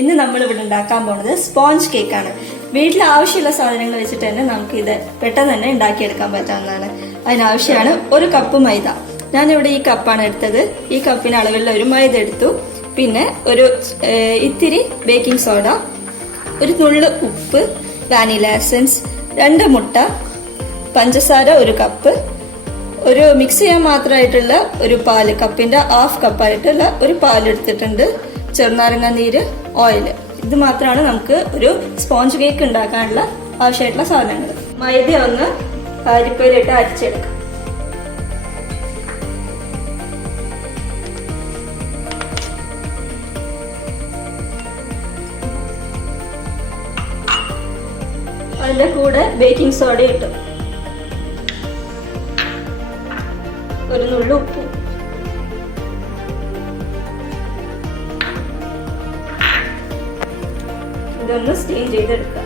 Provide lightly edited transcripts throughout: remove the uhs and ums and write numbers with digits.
ഇന്ന് നമ്മൾ ഇവിടെ ഉണ്ടാക്കാൻ പോകുന്നത് സ്പോഞ്ച് കേക്കാണ്. വീട്ടിൽ ആവശ്യമുള്ള സാധനങ്ങൾ വെച്ചിട്ട് തന്നെ നമുക്ക് ഇത് പെട്ടെന്ന് തന്നെ ഉണ്ടാക്കിയെടുക്കാൻ പറ്റാവുന്നതാണ്. അതിനാവശ്യമാണ് 1 കപ്പ് മൈദ. ഞാനിവിടെ ഈ കപ്പാണ് എടുത്തത്. ഈ കപ്പിന് അളവിലുള്ള ഒരു മൈദ എടുത്തു. പിന്നെ ഇത്തിരി ബേക്കിംഗ് സോഡ, ഒരു നുള്ളു ഉപ്പ്, വാനില എസൻസ്, 2 മുട്ട, പഞ്ചസാര 1 കപ്പ്, ഒരു മിക്സ് ചെയ്യാൻ മാത്രമായിട്ടുള്ള ഒരു പാല്, കപ്പിന്റെ 1/2 കപ്പായിട്ടുള്ള ഒരു പാൽ എടുത്തിട്ടുണ്ട്, ചെറുനാരങ്ങ നീര്, ഓയിൽ. ഇത് മാത്രമാണ് നമുക്ക് ഒരു സ്പോഞ്ച് കേക്ക് ഉണ്ടാക്കാനുള്ള ആവശ്യമായിട്ടുള്ള സാധനങ്ങൾ. മൈദ ഒന്ന് അരിപ്പയിലിട്ട് അരിച്ചെടുക്കാം. അതിന്റെ കൂടെ ബേക്കിംഗ് സോഡ ഇട്ടു, ഒരു നുള്ളു ഉപ്പ്. ഇതൊന്ന് സ്റ്റീം ചെയ്തെടുക്കാം.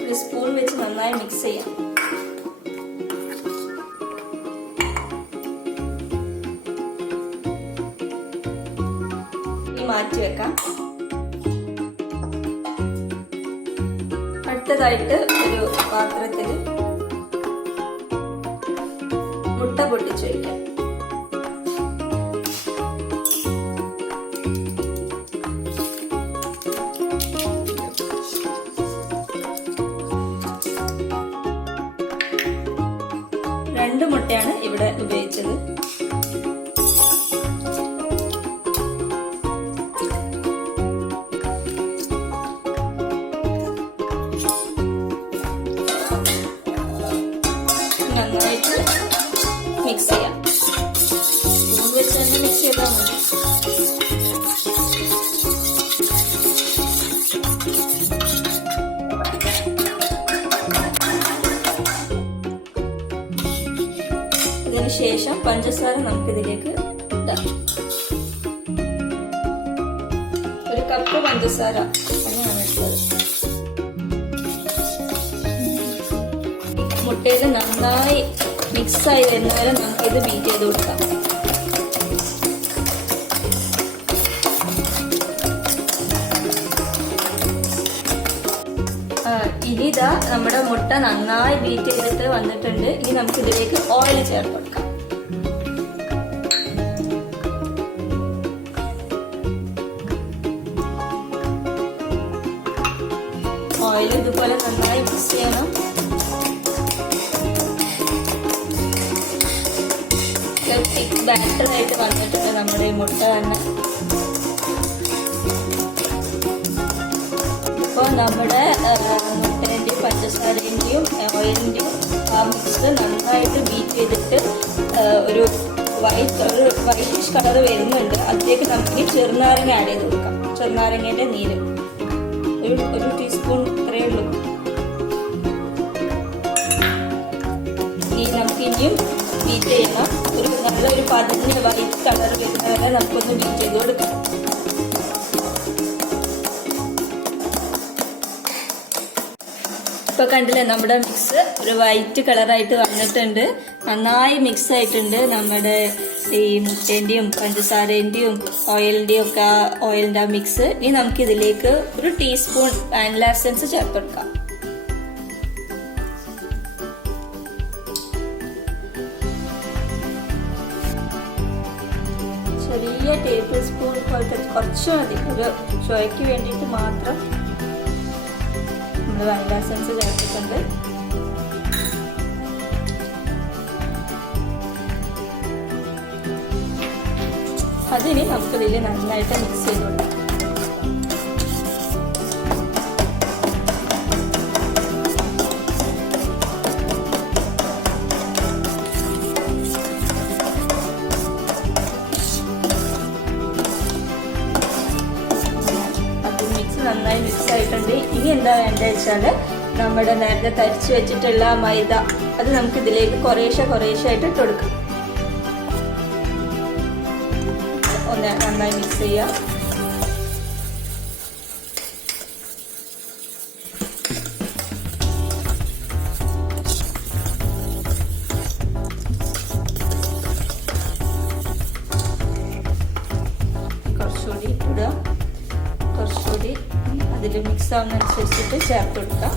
ഒരു സ്പൂൺ വെച്ച് നന്നായി മിക്സ് ചെയ്യാം. മാറ്റി വെക്കാം. അടുത്തതായിട്ട് ഒരു പാത്രത്തിൽ മുട്ട പൊട്ടിച്ചു വയ്ക്കാം. രണ്ട് മുട്ടയാണ് ഇവിടെ ഉപയോഗിച്ചത്. നന്നായിട്ട് മിക്സ് ചെയ്യാം. സ്പൂൺ വെച്ച് തന്നെ മിക്സ് ചെയ്താൽ മതി. ശേഷം പഞ്ചസാര നമുക്കിതിലേക്ക് ഇടാം. 1 കപ്പ് പഞ്ചസാര അങ്ങനെയാണ് ഇട്ടത്. മുട്ടയിൽ നന്നായി മിക്സായി വരുന്നവരെ നമുക്കിത് ബീറ്റ് ചെയ്ത് കൊടുക്കാം. ഇനി ഇതാ നമ്മുടെ മുട്ട നന്നായി ബീറ്റ് ചെയ്തിട്ട് വന്നിട്ടുണ്ട്. ഇനി നമുക്ക് ഇതിലേക്ക് ഓയിൽ ചേർത്ത് കൊടുക്കാം. ഓയിൽ ഇതുപോലെ നന്നായി മിക്സ് ചെയ്യണം. തിക്ക് ബാറ്ററായിട്ട് വന്നിട്ടുണ്ട് നമ്മുടെ ഈ മുട്ട തന്നെ. ഇപ്പോൾ നമ്മുടെ മുട്ടേന്റെയും പഞ്ചസാരേന്റെയും ഓയിലിന്റെയും ആ മിക്സ് നന്നായിട്ട് ബീറ്റ് ചെയ്തിട്ട് ഒരു വൈറ്റിഷ് കളർ വരുന്നുണ്ട്. അതിലേക്ക് നമുക്ക് ചെറുനാരങ്ങ ആഡ് ചെയ്ത് കൊടുക്കാം. ചെറുനാരങ്ങേന്റെ നീര് ഒരു ടീസ്പൂൺ ഇത്രയേ ഉള്ളൂ. നമുക്ക് ഇനിയും ബീറ്റ് ചെയ്യണം. നല്ലൊരു പതിഞ്ഞ വൈറ്റ് കളർ വരുന്നവരെ നമുക്കൊന്ന് ബീറ്റ് ചെയ്ത് കൊടുക്കാം. ഇപ്പൊ കണ്ടില്ലേ, നമ്മുടെ മിക്സ് ഒരു വൈറ്റ് കളറായിട്ട് വന്നിട്ടുണ്ട്. നന്നായി മിക്സ് ആയിട്ടുണ്ട് നമ്മുടെ ഈ മുട്ടേന്റെയും പഞ്ചസാരേന്റെയും ഓയിലിന്റെയും ഒക്കെ ഓയിലിന്റെ ആ മിക്സ്. ഇനി നമുക്ക് ഇതിലേക്ക് ഒരു ടീസ്പൂൺ വാനില എസൻസ് ചേർത്ത് കൊടുക്കാം. ചെറിയ ടേബിൾ സ്പൂൺ പോലത്തെ കുറച്ച് മതി. ഒരു ഷോയ്ക്ക് വേണ്ടിയിട്ട് മാത്രം നമ്മൾ വാനില എസൻസ് ചേർത്തിട്ടുണ്ട്. അതിന് നമുക്കിതിൽ നന്നായിട്ട് മിക്സ് ചെയ്ത് കൊടുക്കാം. നന്നായി മിക്സ് ആയിട്ടുണ്ട്. ഇനി എന്താ വേണ്ടത് വെച്ചാൽ നമ്മുടെ നേരത്തെ തരിച്ചു വെച്ചിട്ടുള്ള മൈദ അത് നമുക്ക് ഇതിലേക്ക് കുറേശ്ശെ ആയിട്ട് ഇട്ട് കൊടുക്കാം. ഒന്ന് നന്നായി മിക്സ് ചെയ്യാം. കുറച്ചുകൂടി ഇടുക. കുറച്ചുകൂടി അതിൽ മിക്സ് ആവുന്നതനുസരിച്ചിട്ട് ചേർത്ത് കൊടുക്കാം.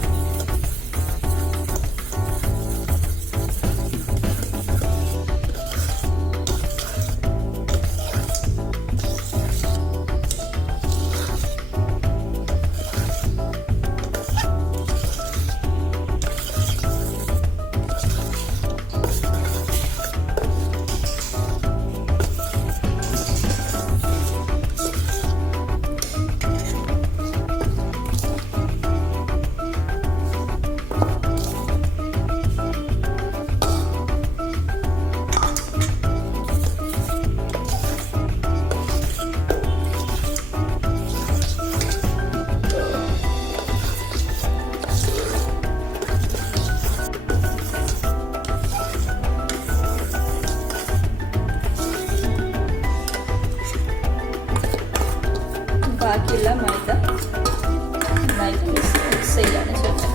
ബാക്കിയുള്ള മൈദ നന്നായിട്ട് മിക്സ് ചെയ്യാണ് ചെയ്യുന്നത്.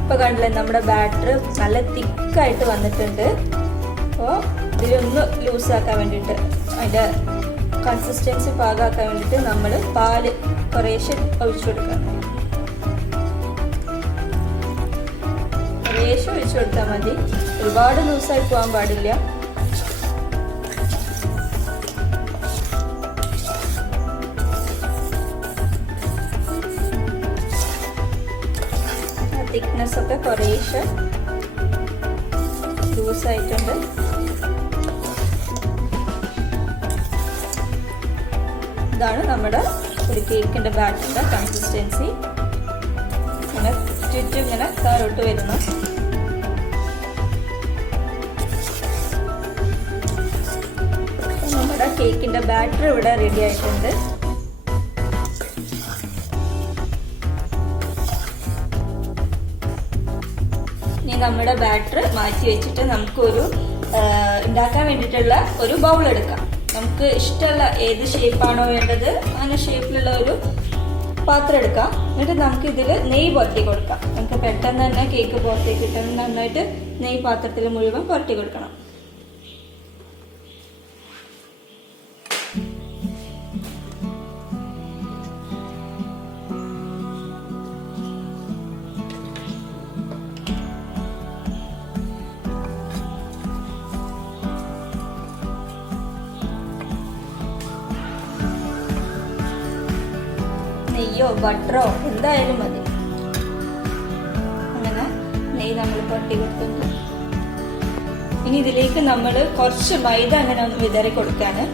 ഇപ്പോൾ കണ്ടില്ലേ, നമ്മുടെ ബാറ്റർ നല്ല തിക്കായിട്ട് വന്നിട്ടുണ്ട്. അപ്പോൾ ഇതിലൊന്ന് ലൂസാക്കാൻ വേണ്ടിയിട്ട്, അതിൻ്റെ കൺസിസ്റ്റൻസി പാകമാക്കാൻ വേണ്ടിയിട്ട് നമ്മൾ പാല് കുറേശ്ശെ ഒഴിച്ചു കൊടുക്കണം. കുറേശ്ശെ ഒഴിച്ചു കൊടുത്താൽ മതി, ഒരുപാട് ലൂസായി പോകാൻ പാടില്ല. തിക്നെസ് ഒക്കെ കുറേശ്ശെ ലൂസായിട്ടുണ്ട്. ഇതാണ് നമ്മുടെ ഒരു കേക്കിൻ്റെ ബാറ്ററിൻ്റെ കൺസിസ്റ്റൻസി. ഇങ്ങനെ ചുറ്റും ഇങ്ങനെ താഴോട്ട് വരുന്നു. നമ്മുടെ കേക്കിൻ്റെ ബാറ്റർ ഇവിടെ റെഡി ആയിട്ടുണ്ട്. ഇനി നമ്മുടെ ബാറ്റർ മാറ്റി വെച്ചിട്ട് നമുക്കൊരു ഉണ്ടാക്കാൻ വേണ്ടിയിട്ടുള്ള ഒരു ബൗൾ എടുക്കാം. നമുക്ക് ഇഷ്ടമുള്ള ഏത് ഷേപ്പാണോ വേണ്ടത് അങ്ങനെ ഷേപ്പിലുള്ള ഒരു പാത്രം എടുക്കാം. എന്നിട്ട് നമുക്ക് ഇതിൽ നെയ്യ് പുരട്ടി കൊടുക്കാം. നമുക്ക് പെട്ടെന്ന് തന്നെ കേക്ക് പുറത്തേക്ക് കിട്ടാൻ നന്നായിട്ട് നെയ്യ് പാത്രത്തിൽ മുഴുവൻ പുരട്ടി കൊടുക്കണം. നെയ്യോ ബട്ടറോ എന്തായാലും മതി. അങ്ങനെ നെയ്യ് നമ്മൾ പുരട്ടി കൊടുക്കുന്നു. ഇനി ഇതിലേക്ക് നമ്മൾ കുറച്ച് മൈദ അങ്ങനെ ഒന്ന് വിതറി കൊടുക്കാണ്.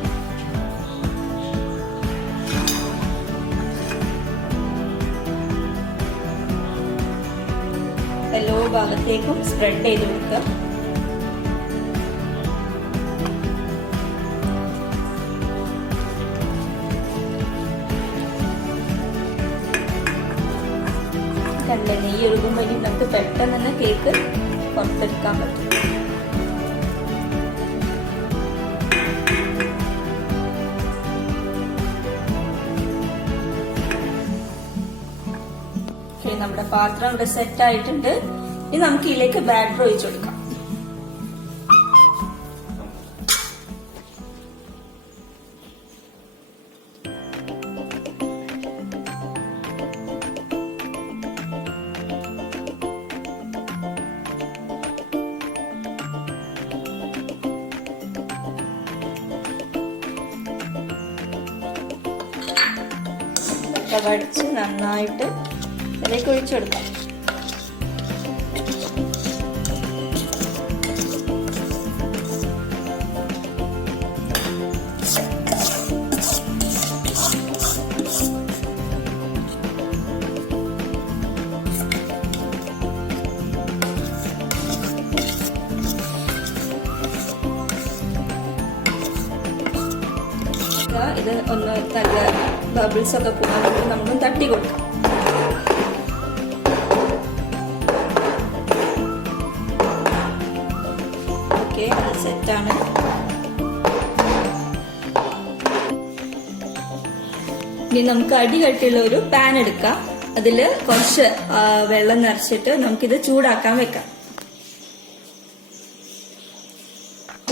എല്ലാ ഭാഗത്തേക്കും സ്പ്രെഡ് ചെയ്ത് കൊടുക്കുക. കണ്ട നെയ്യ് ഒഴുകുമ്പോൾ നമുക്ക് പെട്ടെന്ന് തന്നെ കേക്ക് പുറത്തെടുക്കാൻ പറ്റും. നമ്മുടെ പാത്രം ഇവിടെ സെറ്റ് ആയിട്ടുണ്ട്. ഇനി നമുക്ക് ഇതിലേക്ക് ബാറ്റർ ഒഴിച്ചു കൊടുക്കാം. വടിച്ച് നന്നായിട്ട് ഇതിലേക്ക് ഒഴിച്ചു കൊടുക്കാം. ഇത് ഒന്ന് നല്ല ബബിൾസ് ഒക്കെ പോകാൻ നമ്മളൊന്ന് തട്ടി കൊടുക്കാം. ഓക്കെ, അത് സെറ്റാണ്. ഇനി നമുക്ക് അടി കട്ടിയുള്ള ഒരു പാൻ എടുക്കാം. അതിൽ കുറച്ച് വെള്ളം നിറച്ചിട്ട് നമുക്കിത് ചൂടാക്കാൻ വെക്കാം.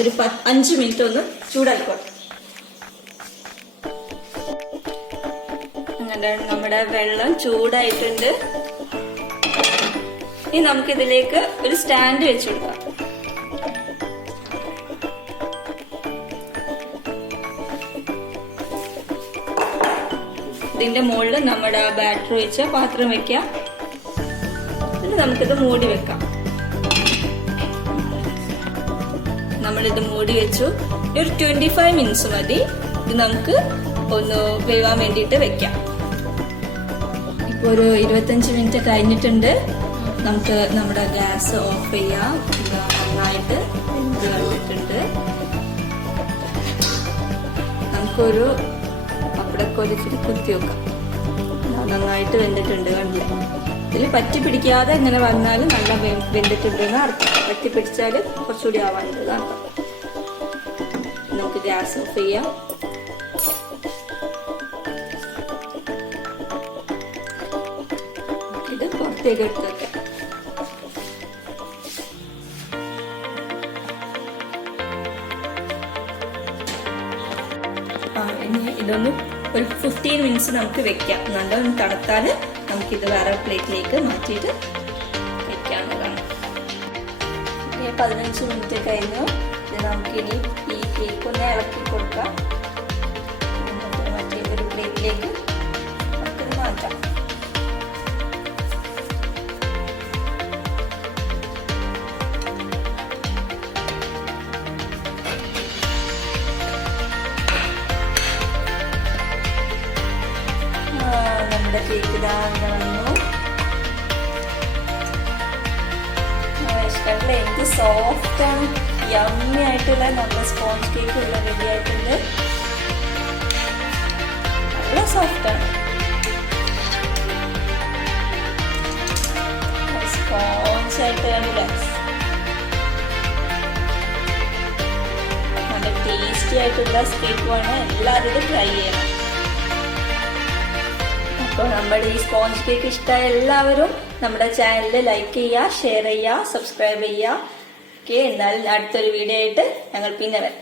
ഒരു 5 മിനിറ്റ് ഒന്ന് ചൂടായിക്കോട്ടെ. അങ്ങനെ നമ്മുടെ വെള്ളം ചൂടായിട്ടുണ്ട്. ഇനി നമുക്കിതിലേക്ക് ഒരു സ്റ്റാൻഡ് വെച്ച് കൊടുക്കാം. ഇതിന്റെ മുകളിൽ നമ്മുടെ ബാറ്റർ വെച്ച് പാത്രം വെക്കാം. എന്നിട്ട് നമുക്കിത് മൂടി വെക്കാം. നമ്മളിത് മൂടി വെച്ചു. ഒരു 25 മിനിറ്റ്സ് മതി. ഇത് നമുക്ക് ഒന്ന് വേവാൻ വേണ്ടിയിട്ട് വെക്കാം. ഇപ്പൊ ഒരു 25 മിനിറ്റ് കഴിഞ്ഞിട്ടുണ്ട്. നമുക്ക് നമ്മുടെ ഗ്യാസ് ഓഫ് ചെയ്യാം. നന്നായിട്ട് വെന്ത് വന്നിട്ടുണ്ട്. നമുക്കൊരു പപ്പടക്കൊലിച്ചിട്ട് കുത്തി വെക്കാം. നന്നായിട്ട് വെന്തിട്ടുണ്ട്. കണ്ടില്ല, ഇതിൽ പറ്റി പിടിക്കാതെ ഇങ്ങനെ വന്നാൽ നല്ല വെന്തിട്ടുണ്ട് എന്ന് അർത്ഥം. പറ്റി പിടിച്ചാൽ കുറച്ചുകൂടി ആവാനുണ്ട് അർത്ഥം. നമുക്ക് ഗ്യാസ് ഓഫ് ചെയ്യാം. ഇത് പുറത്തേക്ക് എടുത്ത് വെക്കാം. ഇനി ഇതൊന്ന് ഒരു 15 മിനിറ്റ്സ് നമുക്ക് വെക്കാം. നല്ലൊന്ന് തണുത്താൽ നമുക്കിത് വേറെ പ്ലേറ്റിലേക്ക് മാറ്റിയിട്ട് വെക്കാവുന്നതാണ്. 15 മിനിറ്റ് കഴിഞ്ഞു. ഇത് നമുക്കിനി ഈ കേക്ക് ഒന്ന് ഇളക്കി കൊടുക്കാം. എന്നിട്ട് മറ്റേ ഒരു പ്ലേറ്റിലേക്ക് നമുക്കിത് മാറ്റാം. നമ്മുടെ കേക്ക് ഇതാ വന്നു. കണ്ടില്ലേ, എന്ത് സോഫ്റ്റ് ആണ്, യമ്മി ആയിട്ടുള്ള നമ്മുടെ സ്പോഞ്ച് കേക്ക് ഉള്ള റെഡി ആയിട്ടുണ്ട്. നല്ല സോഫ്റ്റ് ആണ്. സ്പോഞ്ച് ആയിട്ട് കണ്ടില്ല, നല്ല ടേസ്റ്റി ആയിട്ടുള്ള കേക്കുമാണ്. എല്ലാവരും ഇത് ട്രൈ ചെയ്യണം. അപ്പോൾ നമ്മുടെ ഈ സ്പോഞ്ച് കേക്ക് ഇഷ്ടമായ എല്ലാവരും നമ്മുടെ ചാനൽ ലൈക്ക് ചെയ്യുക, ഷെയർ ചെയ്യുക, സബ്സ്ക്രൈബ് ചെയ്യുക. ഓക്കെ, എന്നാലും അടുത്തൊരു വീഡിയോ ആയിട്ട് ഞങ്ങൾ പിന്നെ വരാം.